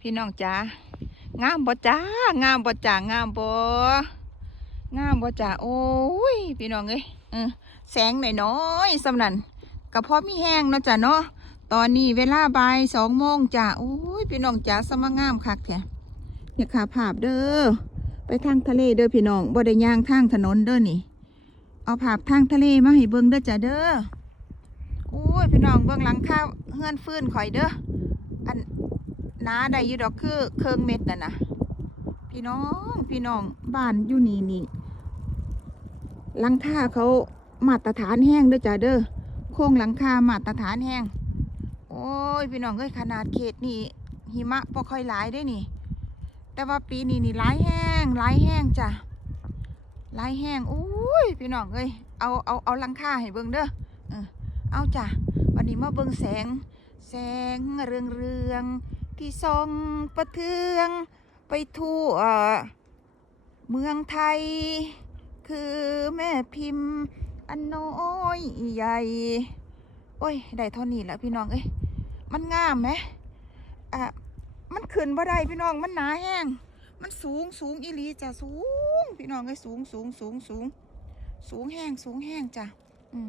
พี่น้องจ๋างามบ่จ้างามบ่จ้างามบ่งามบ่จ้าโอ้ย พี่น้องเอ้ยเออแสงหน่อยๆสำนันกระเพาะมีแห้งเนาะจ้ะเนาะตอนนี้เวลาบ่ายสองโมงจ้าโอ้ยพี่น้องจ๋าสมางามคักแท้เนี่ยขาภาพเด้อไปทางทะเลเด้อพี่น้องบ่ได้ย่างทางถนนเด้อนี่เอาภาพทางทะเลมาให้เบิ่งเด้อจ้ะเด้อโอ้ยพี่น้องเบิ่งหลังคาเฮือนฟื้นข่อยเด้ออัน น้าได้อยู่ดอกคือเครื่องเม็ดน่ะนะพี่น้องพี่น้องบ้านอยู่นี่นี่ลังคาเขามาตรฐานแห้งด้อจ้าเด้อโครงหลังคามาตรฐานแห้งโอ้ยพี่น้องเอ้ยขนาดเขตนี่หิมะบ่ค่อยหลายได้นี่ แต่ว่าปีนี้นี่หลายแห้งหลายแห้งจ้ะหลายแห้งโอ้ยพี่น้องเอ้ยเอาเอาเอาลังคาให้เบิ่งเด้อเออเอาจ้ะวันนี้มาเบิ่งแสง แสงเรืองเรือง ที่ส่องประเทืองไปทั่วเมืองไทย คือแม่พิมพ์อันน้อยใหญ่ โอ้ย ได้เท่านี้แหละพี่น้องเอ้ยมันงามไหมอะมันขึ้นบ่ได้พี่น้องมันหนาแห้ง มันสูงสูงอีลีจ้ะสูง พี่น้องเอ้ยสูงสูงสูงสูงสูงแห้งสูงแห้งจ้ะอืม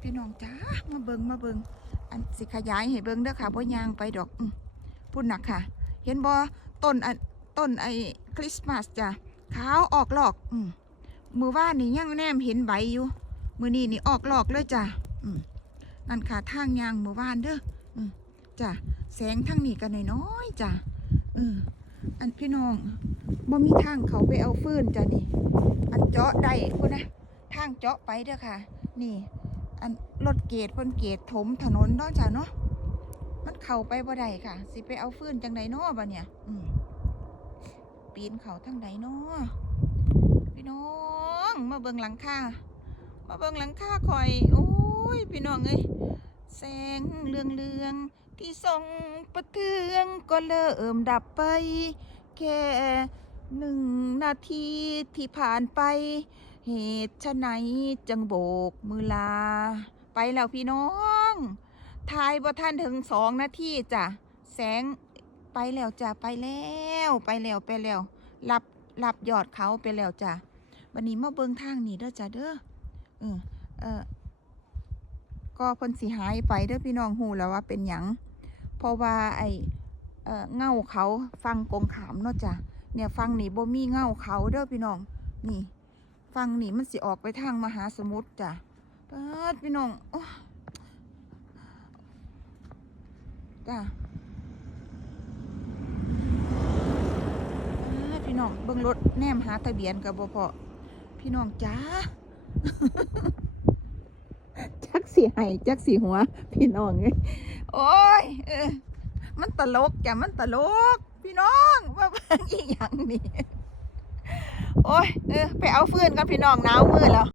พี่น้องจ้ามาเบิงมาเบิงอันสิขยายให้เบิงเด้อค่ะบ่ยางไปดอกอืม พุ่นนะค่ะ เห็นบ่ต้นอันต้นไอ้คริสต์มาสจ้ะขาวออกหลอกอืมือว่านี่ยังแนมเห็นใบอยู่ มือนี้นี่ออกหลอกเลยจ้ะอืมนั่นค่ะทางยางมือว่านเด้อจ้ะแสงทางนี้กันน้อยจ้ะเอออันพี่น้องบ่มีทางเขาไปเอาฟืนจ้ะนี่ อันเจาะได้พุ่นนะทางเจาะไปเด้อค่ะ นี่ อันรถเกตเพ่นเกตถมถนนเนาะจ้ะเนาะ มันเข้าไปบ่ได้ค่ะ สิไปเอาฟืนจังไดนาะบ่เนี่ย อืมปีนเขาทางใดนาะพี่น้องมาเบิงหลังคามาเบิงหลังคาข่อย โอ้ย พี่น้องเอ้ยแสงเรืองเรืองที่ส่องประเทืองก็เริ่มดับไป แค่หนึ่งนาทีที่ผ่านไป เหตุไฉนจังโบกมือลา ไปแล้วพี่น้อง ทายบ่ท่านถึงสองนาทีจ้ะแสงไปแล้วจ้ะไปแล้วไปแล้วไปแล้วรับรับยอดเขาไปแล้วจ้ะวันนี้มาเบิ่งทางนี่เด้อจ้ะเด้อเออเออก็เพิ่นสิหายไปเด้อพี่น้องหูแล้วว่าเป็นหยังเพราะว่าไอเออเงาเขาฟังกงขามเนาะจ้ะเนี่ยฟังนี่บ่มีเงาเขาเด้อพี่น้อง นี่ ฟังนี่มันสิออกไปทางมหาสมุทรจ้ะเปิดพี่น้องโอ้ จ้ะเปิดพี่น้องเบิ่งรถแนมหาทะเบียนกับบ่พอพี่น้องจ้าจักสีไห้จักสีหัว พี่น้องเอ้ยโอ้ยเออมันตลกจ้ะมันตลก พี่น้องว่าเบิ่งอีหยังนี่โอ้ยเออไปเอาฟืนกันพี่น้องหนาวมือแล้ว